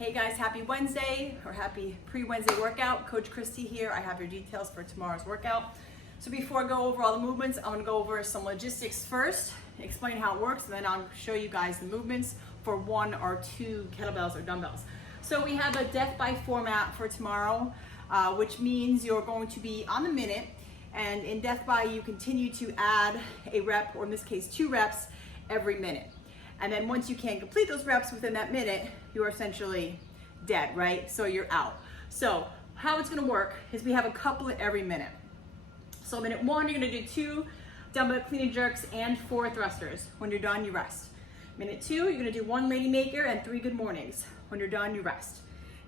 Hey guys, happy Wednesday or happy pre-Wednesday workout. Coach Christy here. I have your details for tomorrow's workout. So before I go over all the movements, I'm gonna go over some logistics first, explain how it works, and then I'll show you guys the movements for 1 or 2 kettlebells or dumbbells. So we have a death by format for tomorrow, which means you're going to be on the minute, and in death by you continue to add a rep, or in this case 2 reps, every minute. And then once you can't complete those reps within that minute, you're essentially dead, right? So you're out. So how it's gonna work is we have a couplet every minute. So minute 1, you're gonna do 2 dumbbell clean and jerks and 4 thrusters. When you're done, you rest. Minute 2, you're gonna do 1 lady maker and 3 good mornings. When you're done, you rest.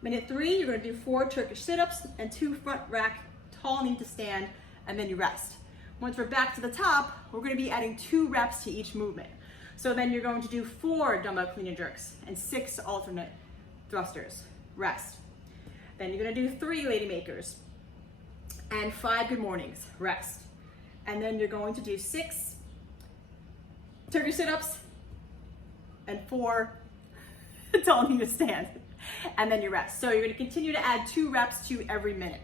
Minute 3, you're gonna do 4 Turkish sit-ups and 2 front rack tall knee to stand, and then you rest. Once we're back to the top, we're gonna be adding 2 reps to each movement. So then you're going to do 4 dumbbell clean and jerks and 6 alternate thrusters, rest. Then you're gonna do 3 lady makers and 5 good mornings, rest. And then you're going to do 6 Turkish sit-ups and 4 tall knee to stand, and then you rest. So you're gonna continue to add 2 reps to every minute.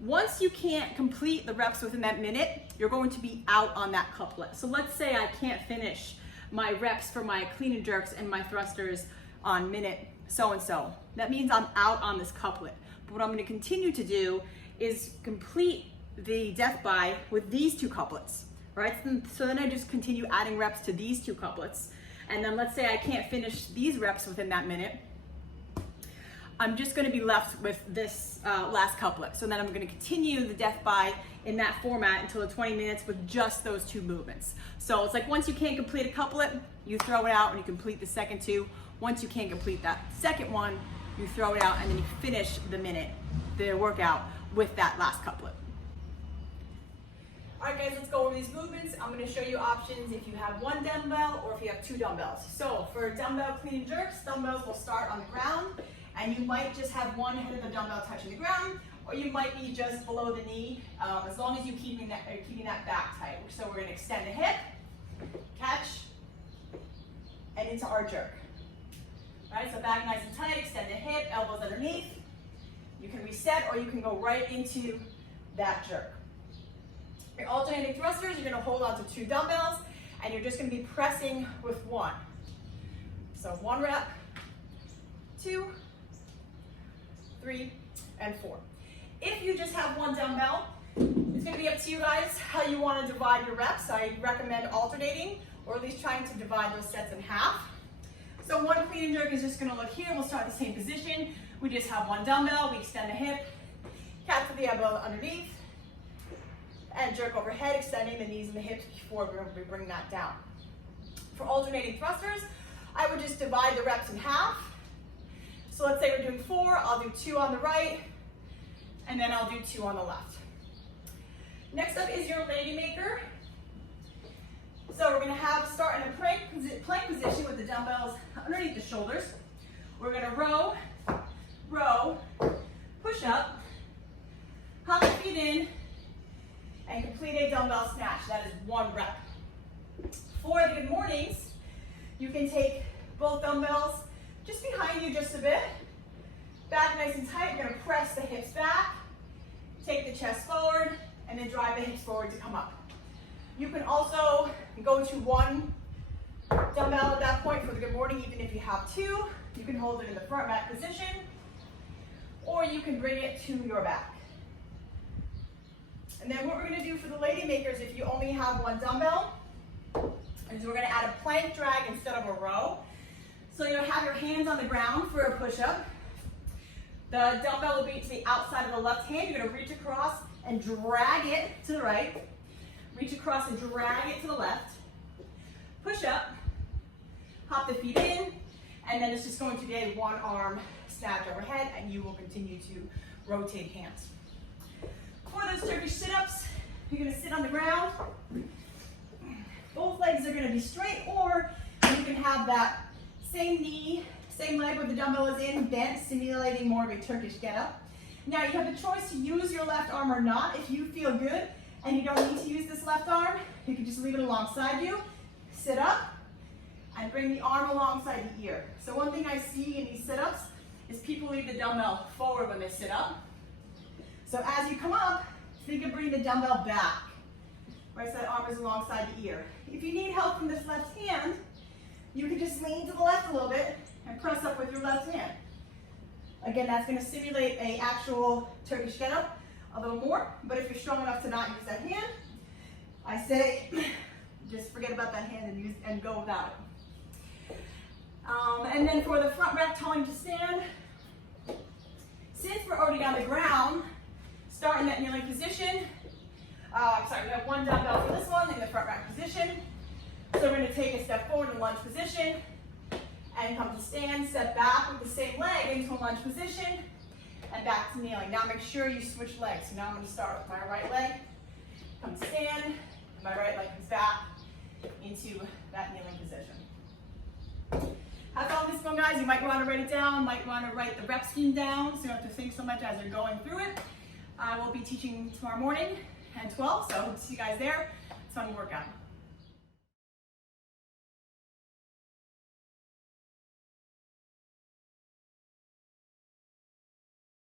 Once you can't complete the reps within that minute, you're going to be out on that couplet. So let's say I can't finish my reps for my clean and jerks and my thrusters on minute so-and-so. That means I'm out on this couplet. But what I'm gonna continue to do is complete the death by with these 2 couplets, right? So then I just continue adding reps to these 2 couplets. And then let's say I can't finish these reps within that minute, I'm just gonna be left with this last couplet. So then I'm gonna continue the death by in that format until the 20 minutes with just those 2 movements. So it's like once you can't complete a couplet, you throw it out and you complete the second 2. Once you can't complete that second one, you throw it out and then you finish the workout with that last couplet. All right guys, let's go over these movements. I'm gonna show you options if you have 1 dumbbell or if you have 2 dumbbells. So for dumbbell clean and jerks, dumbbells will start on the ground, and you might just have one head of the dumbbell touching the ground, or you might be just below the knee, as long as you're keeping that back tight. So we're gonna extend the hip, catch, and into our jerk. All right, so back nice and tight, extend the hip, elbows underneath. You can reset, or you can go right into that jerk. Your alternating thrusters, you're gonna hold on to 2 dumbbells, and you're just gonna be pressing with 1. So 1 rep, 2, 3, and 4. If you just have 1 dumbbell, it's gonna be up to you guys how you wanna divide your reps. I recommend alternating, or at least trying to divide those sets in half. So 1 clean and jerk is just gonna look here. We'll start the same position. We just have 1 dumbbell, we extend the hip, catch with the elbow underneath, and jerk overhead, extending the knees and the hips before we bring that down. For alternating thrusters, I would just divide the reps in half. So let's say we're doing 4, I'll do 2 on the right, and then I'll do 2 on the left. Next up is your lady maker. So we're gonna start in a plank position with the dumbbells underneath the shoulders. We're gonna row, row, push up, hop the feet in, and complete a dumbbell snatch. That is 1 rep. For the good mornings, you can take both dumbbells just behind you just a bit. Back nice and tight. You're gonna press the hips back, take the chest forward, and then drive the hips forward to come up. You can also go to 1 dumbbell at that point for the good morning, even if you have 2. You can hold it in the front rack position, or you can bring it to your back. And then what we're gonna do for the lady makers, if you only have 1 dumbbell, is we're gonna add a plank drag instead of a row. So you'll have your hands on the ground for a push-up. The dumbbell will be to the outside of the left hand. You're gonna reach across and drag it to the right. Reach across and drag it to the left. Push up, hop the feet in, and then it's just going to be a 1-arm snatch overhead, and you will continue to rotate hands. For those Turkish sit-ups, you're gonna sit on the ground. Both legs are gonna be straight, or you can have that same knee, same leg where the dumbbell is in, bent, simulating more of a Turkish get-up. Now you have the choice to use your left arm or not. If you feel good and you don't need to use this left arm, you can just leave it alongside you, sit up, and bring the arm alongside the ear. So one thing I see in these sit-ups is people leave the dumbbell forward when they sit up. So as you come up, think of bringing the dumbbell back. Right, so that arm is alongside the ear. If you need help from this left hand, you can just lean to the left a little bit and press up with your left hand. Again, that's going to simulate an actual Turkish get-up a little more, but if you're strong enough to not use that hand, I say just forget about that hand and go without it. And then for the front rack telling to stand, since we're already on the ground, start in that kneeling position. We have one dumbbell for this one in the front rack position. So we're going to take a step forward in lunge position and come to stand, step back with the same leg into a lunge position and back to kneeling. Now make sure you switch legs. So now I'm going to start with my right leg, come to stand, and my right leg comes back into that kneeling position. Have fun with this one, guys. You might want to write it down, might want to write the rep scheme down so you don't have to think so much as you're going through it. I will be teaching tomorrow morning and 12, so I hope to see you guys there. It's a fun workout.